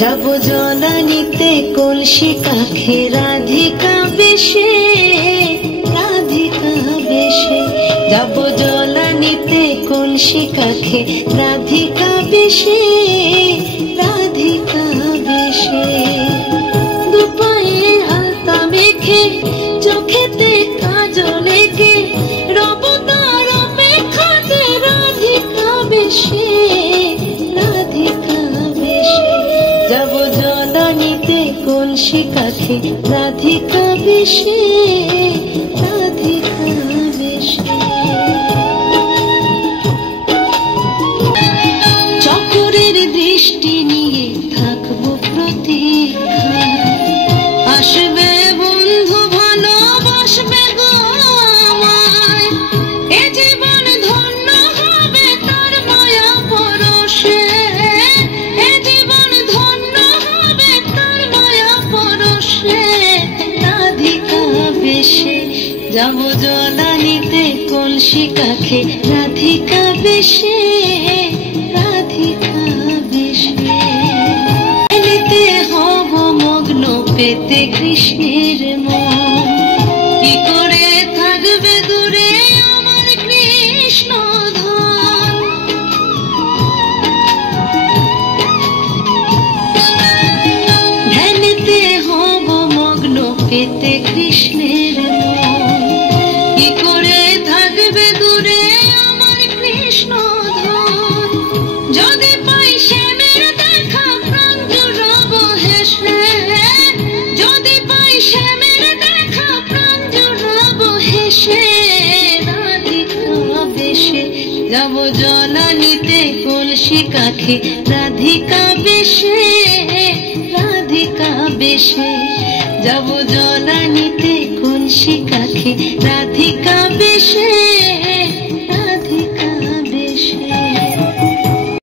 যাব জলানিতে কলসি কাখে রাধিকা বেশে, রাধিকা বেশে। যাব জলানিতে কলসি কাখে রাধিকা বেশে, রাধিকা বেশে। দুপায়ে আলতা মেখে চোখেতে কাজল এঁকে রব তার অপেক্ষাতে রাধিকা বেশে, রাধিকা বেশে। যাব জলানিতে কলসি কাখে রাধিকা বেশে, রাধিকা বেশে। চকরের দৃষ্টি নিয়ে থাকবো প্রতীক্ষায়, আসবে বন্ধু ভালোবাসবে গো আমায়। এ জীবন ধন্য হবে তার মায়া পরশে, এ জীবন ধন্য হবে তার মায়া পরশে, রাধিকা বেশে। যাব জলানিতে কলসি কাখে রাধিকা বেশে, রাধিকা বেশে। এতে হব মগ্ন পেতে কৃষ্ণের মন, কি করে থাকবে দূরে আমার কৃষ্ণ ধন। ধ্যানেতে হব মগ্ন পেতে কৃষ্ণের মন, কি করে থাকবে দূরে আমার কৃষ্ণ ধন। যদি পাই শ্যামের দেখা প্রাণ জুড়াব হেসে, যদি পাই শ্যামের দেখা প্রাণ জুড়াব হেসে, রাধিকা বেশে। যাব জলানিতে কলসি কাখে রাধিকা বেশে, রাধিকা বেশে। যাব জলানিতে কলসি কাখে রাধিকা বেশে।